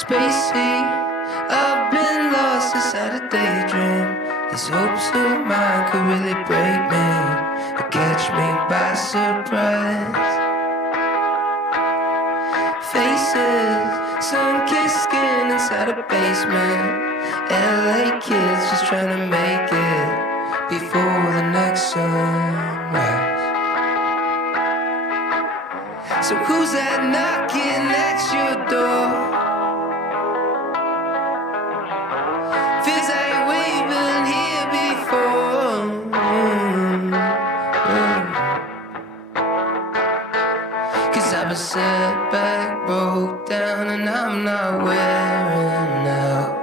Spacey, I've been lost inside a daydream. These hopes of mine could really break me or catch me by surprise. Faces, sun-kissed skin inside a basement. LA kids just trying to make it before the next sunrise. So who's that knocking at your door? Feels like we've been here before. Cause I've been set back, broke down, and I'm not wearing out.